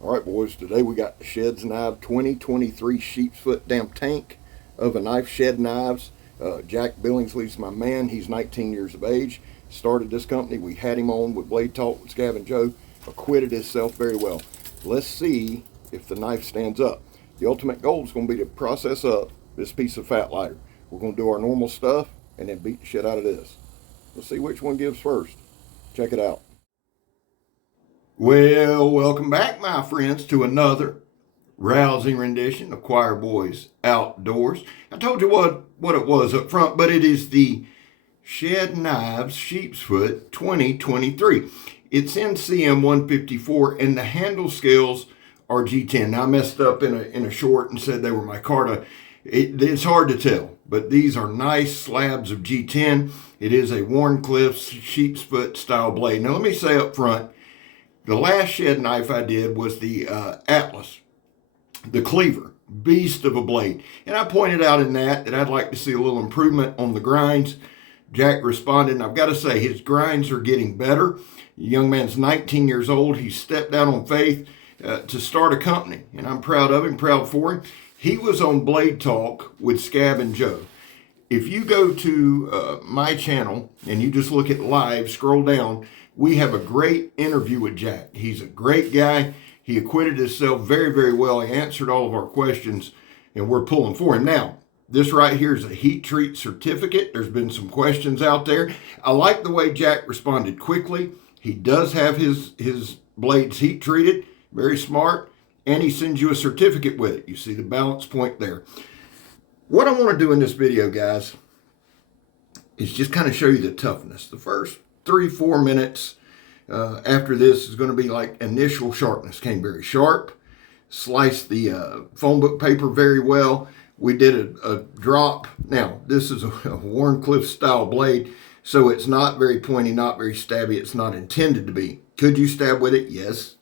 All right, boys, today we got the Sheds Knife 2023 Sheepsfoot damn tank of a knife, Shed Knives. Jack Billingsley's my man. He's 19 years of age. Started this company. We had him on with Blade Talk with Scab and Joe. Acquitted himself very well. Let's see if the knife stands up. The ultimate goal is going to be to process up this piece of fat lighter. We're going to do our normal stuff and then beat the shit out of this. Let's see which one gives first. Check it out. Well, welcome back, my friends, to another rousing rendition of Choir Boys Outdoors. I told you what it was up front, but it is the Shed Knives Sheepsfoot 2023. It's NCM 154, and the handle scales are G10. Now, I messed up in a short and said they were micarta. It's hard to tell, but these are nice slabs of G10. It is a Warncliffe Sheepsfoot style blade. Now, let me say up front, the last shed knife I did was the Atlas, the cleaver, beast of a blade. And I pointed out in that I'd like to see a little improvement on the grinds. Jack responded, and I've got to say, his grinds are getting better. The young man's 19 years old. He stepped out on faith to start a company, and I'm proud of him, proud for him. He was on Blade Talk with Scab and Joe. If you go to my channel and you just look at live, scroll down, we have a great interview with Jack. He's a great guy. He acquitted himself very, very well. He answered all of our questions, and we're pulling for him. Now, this right here is a heat treat certificate. There's been some questions out there. I like the way Jack responded quickly. He does have his blades heat treated, very smart, and he sends you a certificate with it. You see the balance point there. What I want to do in this video, guys, is just kind of show you the toughness. The first 3-4 minutes after this is going to be like initial sharpness. Came very sharp, sliced the phone book paper very well. We did a drop. Now, this is a Warncliffe style blade, so it's not very pointy, not very stabby. It's not intended to be. Could you stab with it? Yes.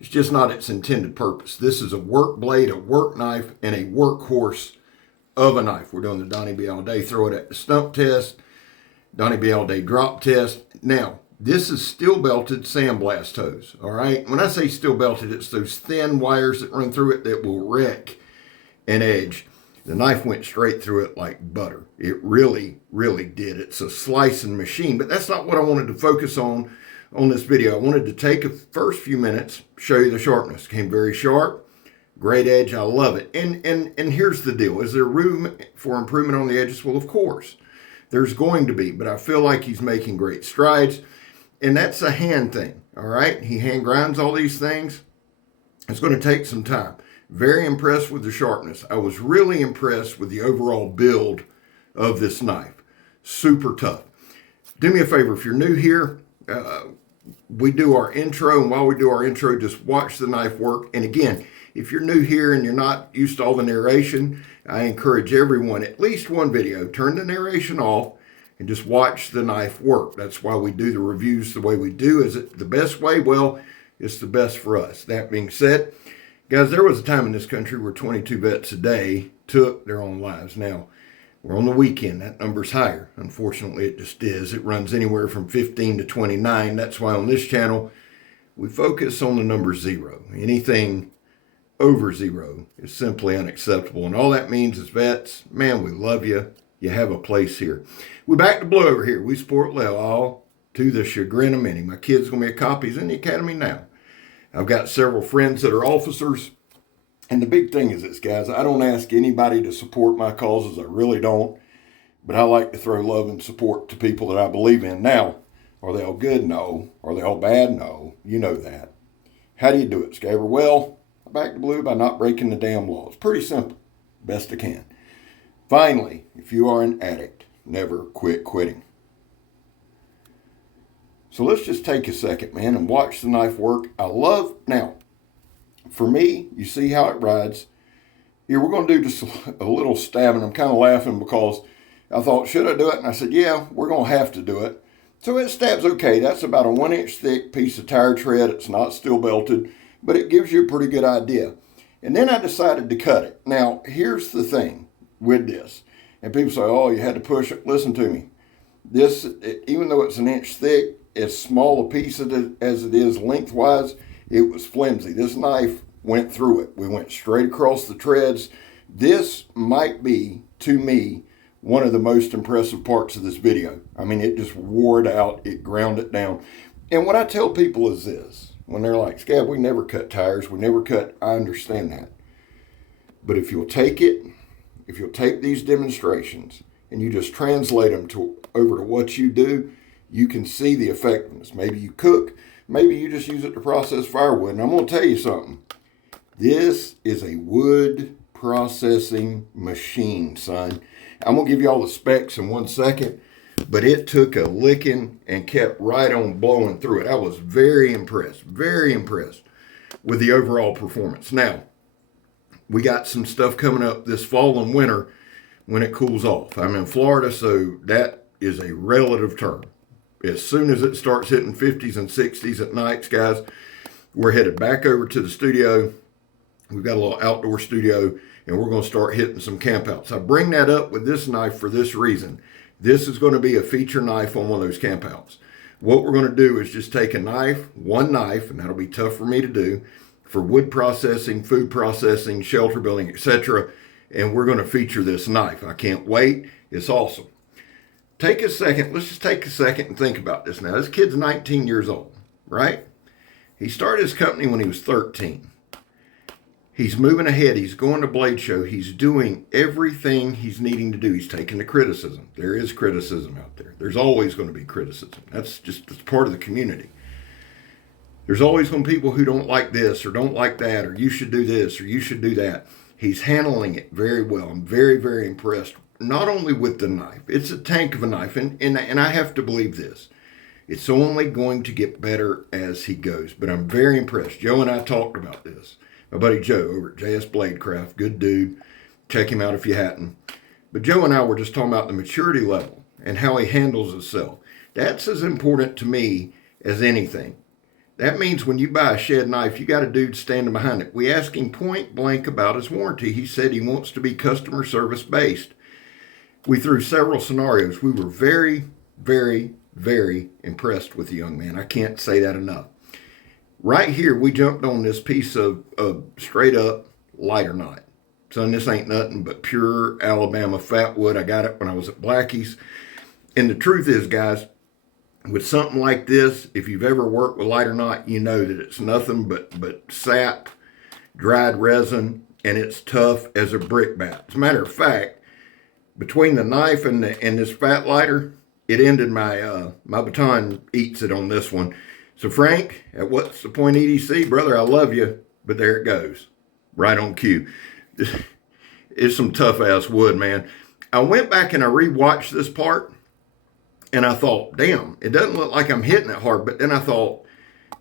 It's just not its intended purpose. This is a work blade, a work knife, and a workhorse of a knife. We're doing the Donnie B. All Day throw it at the stump test, Donnie B. All Day drop test. Now, this is steel belted sandblast hose, all right? When I say steel belted, it's those thin wires that run through it that will wreck an edge. The knife went straight through it like butter. It really, really did. It's a slicing machine, but that's not what I wanted to focus on this video. I wanted to take a first few minutes, show you the sharpness. Came very sharp, great edge. I love it. And here's the deal. Is there room for improvement on the edges? Well, of course, there's going to be, but I feel like he's making great strides. And that's a hand thing, all right? He hand grinds all these things. It's going to take some time. Very impressed with the sharpness. I was really impressed with the overall build of this knife. Super tough. Do me a favor, if you're new here, we do our intro, and while we do our intro, just watch the knife work. And again, if you're new here and you're not used to all the narration, I encourage everyone, at least one video, turn the narration off and just watch the knife work. That's why we do the reviews the way we do. Is it the best way? Well, it's the best for us. That being said, guys, there was a time in this country where 22 vets a day took their own lives. Now, we're on the weekend. That number's higher. Unfortunately, it just is. It runs anywhere from 15 to 29. That's why on this channel, we focus on the number 0. Anything over 0 is simply unacceptable. And all that means is, vets, man, we love you. You have a place here. We're back to blue over here. We support Lel, all to the chagrin of many. My kid's going to be a cop. He's in the academy now. I've got several friends that are officers. And the big thing is this, guys. I don't ask anybody to support my causes. I really don't. But I like to throw love and support to people that I believe in. Now, are they all good? No. Are they all bad? No. You know that. How do you do it, Scabber? Well, back to blue by not breaking the damn laws. Pretty simple. Best I can. Finally, if you are an addict, never quit quitting. So let's just take a second, man, and watch the knife work. Now, for me, you see how it rides. Here, we're going to do just a little stabbing. I'm kind of laughing because I thought, should I do it? And I said, yeah, we're going to have to do it. So it stabs okay. That's about a 1-inch thick piece of tire tread. It's not steel belted, but it gives you a pretty good idea. And then I decided to cut it. Now, here's the thing with this. And people say, oh, you had to push it. Listen to me. This, even though it's 1 inch thick, as small a piece as it is lengthwise, It was flimsy. This knife went through it. We went straight across the treads. This might be, to me, one of the most impressive parts of this video. I mean, it just wore it out. It ground it down. And what I tell people is this. When they're like, Scab, we never cut tires. We never cut. I understand that. But if you'll take it, if you'll take these demonstrations and you just translate them over to what you do, you can see the effectiveness. Maybe you cook. Maybe you just use it to process firewood. And I'm going to tell you something. This is a wood processing machine, son. I'm going to give you all the specs in 1 second, but it took a licking and kept right on blowing through it. I was very impressed with the overall performance. Now, we got some stuff coming up this fall and winter when it cools off. I'm in Florida, so that is a relative term. As soon as it starts hitting 50s and 60s at nights, guys, we're headed back over to the studio. We've got a little outdoor studio, and we're going to start hitting some campouts. I bring that up with this knife for this reason. This is going to be a feature knife on one of those campouts. What we're going to do is just take a knife, one knife, and that'll be tough for me to do, for wood processing, food processing, shelter building, etc. And we're going to feature this knife. I can't wait. It's awesome. Take a second. Let's just take a second and think about this now. This kid's 19 years old, right? He started his company when he was 13. He's moving ahead. He's going to Blade Show. He's doing everything he's needing to do. He's taking the criticism. There is criticism out there. There's always going to be criticism. That's part of the community. There's always going to be people who don't like this or don't like that, or you should do this or you should do that. He's handling it very well. I'm very, very impressed. Not only with the knife. It's a tank of a knife. And I have to believe this. It's only going to get better as he goes. But I'm very impressed. Joe and I talked about this. My buddy Joe over at JS Bladecraft, good dude. Check him out if you hadn't. But Joe and I were just talking about the maturity level and how he handles himself. That's as important to me as anything. That means when you buy a shed knife, you got a dude standing behind it. We asked him point blank about his warranty. He said he wants to be customer service based. We threw several scenarios. We were very, very, very impressed with the young man. I can't say that enough. Right here, we jumped on this piece of straight up lighter knot. Son, this ain't nothing but pure Alabama fat wood. I got it when I was at Blackie's. And the truth is, guys, with something like this, if you've ever worked with lighter knot, you know that it's nothing but sap, dried resin, and it's tough as a brick bat. As a matter of fact, between the knife and this fat lighter, it ended my baton eats it on this one. So Frank, at What's the Point EDC, brother, I love you, but there it goes, right on cue. It's some tough ass wood, man. I went back and I rewatched this part, and I thought, damn, it doesn't look like I'm hitting it hard. But then I thought,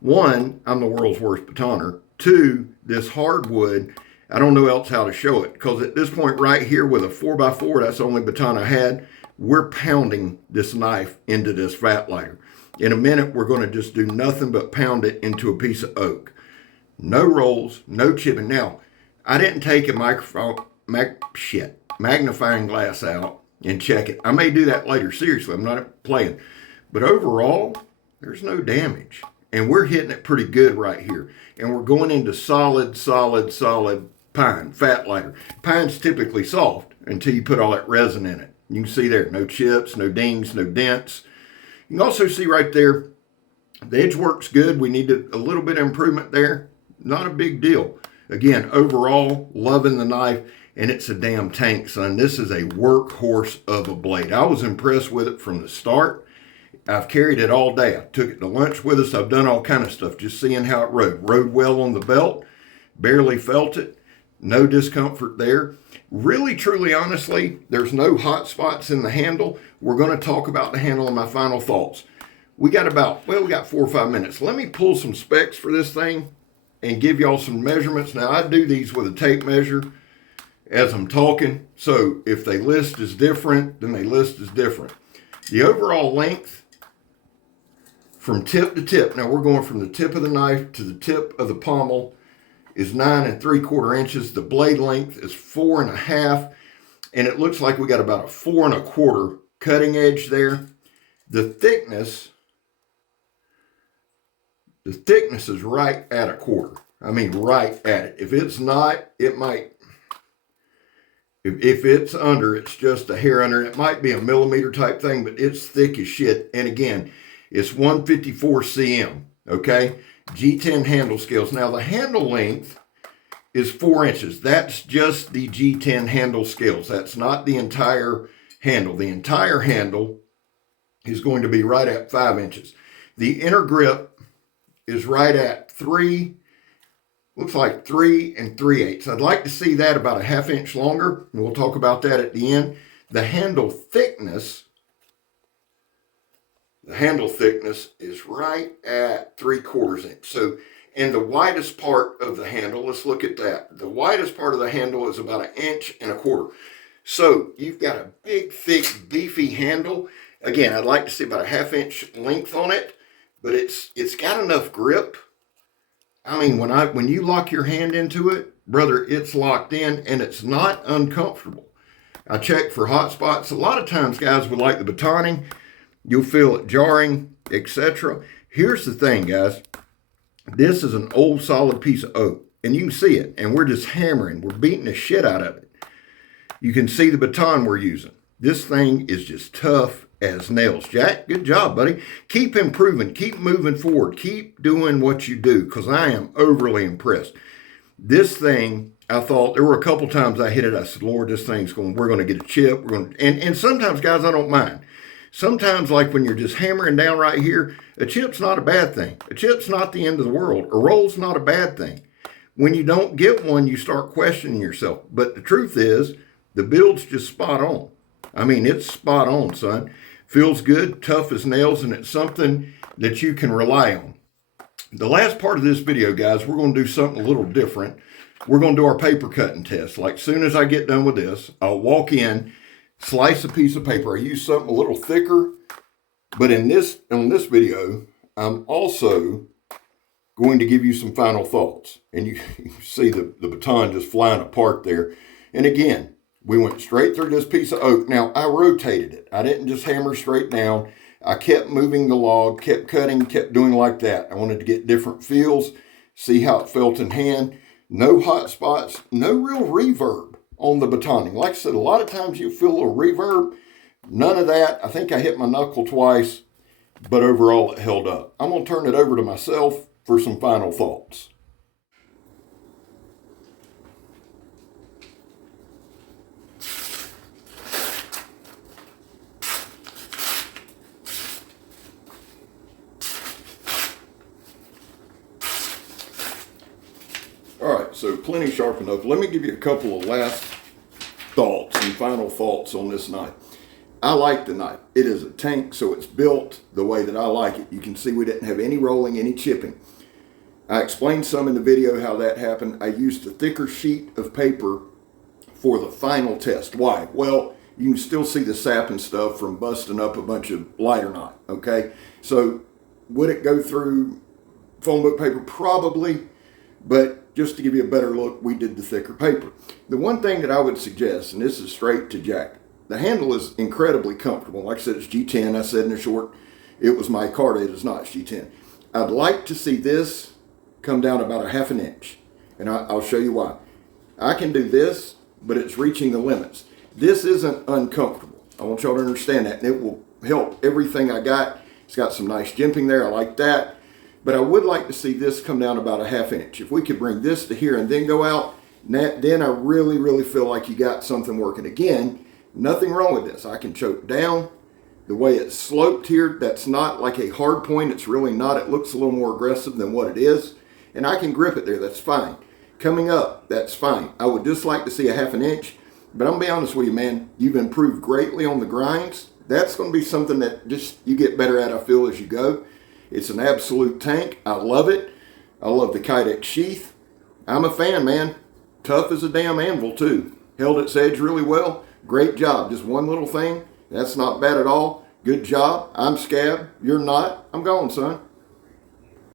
one, I'm the world's worst batoner. Two, this hardwood, I don't know else how to show it, because at this point right here with a 4x4, that's the only baton I had, we're pounding this knife into this fat lighter. In a minute, we're going to just do nothing but pound it into a piece of oak. No rolls, no chipping. Now, I didn't take a magnifying glass out and check it. I may do that later. Seriously, I'm not playing. But overall, there's no damage. And we're hitting it pretty good right here. And we're going into solid pine, fat lighter. Pine's typically soft until you put all that resin in it. You can see there, no chips, no dings, no dents. You can also see right there, the edge works good. We need a little bit of improvement there. Not a big deal. Again, overall, loving the knife, and it's a damn tank, son. This is a workhorse of a blade. I was impressed with it from the start. I've carried it all day. I took it to lunch with us. I've done all kind of stuff, just seeing how it rode. Rode well on the belt, barely felt it. No discomfort there. Really, truly, honestly, there's no hot spots in the handle. We're going to talk about the handle in my final thoughts. We got 4 or 5 minutes. Let me pull some specs for this thing and give y'all some measurements. Now, I do these with a tape measure as I'm talking. So if they list is different, then they list is different. The overall length from tip to tip, now we're going from the tip of the knife to the tip of the pommel, is 9 3/4 inches. The blade length is 4 1/2, and it looks like we got about a 4 1/4 cutting edge there. The thickness The thickness is right at a quarter. I mean, right at it. If it's not, it might, if it's under, it's just a hair under. It might be a millimeter type thing, but it's thick as shit. And again, it's 154 cm, okay? G10 handle scales. Now, the handle length is 4 inches. That's just the G10 handle scales. That's not the entire handle. The entire handle is going to be right at 5 inches. The inner grip is right at looks like 3 3/8. I'd like to see that about a ½ inch longer, and we'll talk about that at the end. The handle thickness is right at 3/4 inch. So, and the widest part of the handle, let's look at that. The widest part of the handle is about 1.25 inches. So you've got a big, thick, beefy handle. Again, I'd like to see about a ½ inch length on it, but it's got enough grip. I mean, when you lock your hand into it, brother, it's locked in and it's not uncomfortable. I checked for hot spots. A lot of times, guys, with like the batoning, you'll feel it jarring, etc. Here's the thing, guys. This is an old solid piece of oak, and you can see it, and we're just hammering. We're beating the shit out of it. You can see the baton we're using. This thing is just tough as nails. Jack, good job, buddy. Keep improving. Keep moving forward. Keep doing what you do, because I am overly impressed. This thing, I thought, there were a couple times I hit it. I said, Lord, this thing's we're going to get a chip. And sometimes, guys, I don't mind. Sometimes, like when you're just hammering down right here, a chip's not a bad thing. A chip's not the end of the world. A roll's not a bad thing. When you don't get one, you start questioning yourself. But the truth is, the build's just spot on. I mean, it's spot on, son. Feels good, tough as nails, and it's something that you can rely on. The last part of this video, guys, we're going to do something a little different. We're going to do our paper cutting test. Like, soon as I get done with this, I'll walk in, slice a piece of paper. I use something a little thicker, but on this video, I'm also going to give you some final thoughts. And you see the baton just flying apart there. And again, we went straight through this piece of oak. Now, I rotated it. I didn't just hammer straight down. I kept moving the log, kept cutting, kept doing like that. I wanted to get different feels, see how it felt in hand. No hot spots, no real reverb on the batoning. Like I said, a lot of times you feel a little reverb. None of that. I think I hit my knuckle twice, but overall it held up. I'm going to turn it over to myself for some final thoughts. So plenty sharpened up. Let me give you a couple of last thoughts and final thoughts on this knife. I like the knife. It is a tank, so it's built the way that I like it. You can see we didn't have any rolling, any chipping. I explained some in the video how that happened. I used a thicker sheet of paper for the final test. Why? Well, you can still see the sap and stuff from busting up a bunch of lighter knot, okay? So would it go through phone book paper? Probably, but just to give you a better look, we did the thicker paper. The one thing that I would suggest, and this is straight to Jack, the handle is incredibly comfortable. Like I said, it's G10. I said in the short, it was my card. It is not G10. I'd like to see this come down about a ½ inch, and I'll show you why. I can do this, but it's reaching the limits. This isn't uncomfortable. I want y'all to understand that, and it will help everything I got. It's got some nice jimping there. I like that. But I would like to see this come down about a ½ inch. If we could bring this to here and then go out, then I really, really feel like you got something working. Again, nothing wrong with this. I can choke down. The way it's sloped here, that's not like a hard point. It's really not. It looks a little more aggressive than what it is. And I can grip it there. That's fine. Coming up, that's fine. I would just like to see a ½ inch. But I'm going to be honest with you, man. You've improved greatly on the grinds. That's going to be something that just you get better at, I feel, as you go. It's an absolute tank. I love it. I love the Kydex sheath. I'm a fan, man. Tough as a damn anvil, too. Held its edge really well. Great job. Just one little thing. That's not bad at all. Good job. I'm Scab. You're not. I'm gone, son.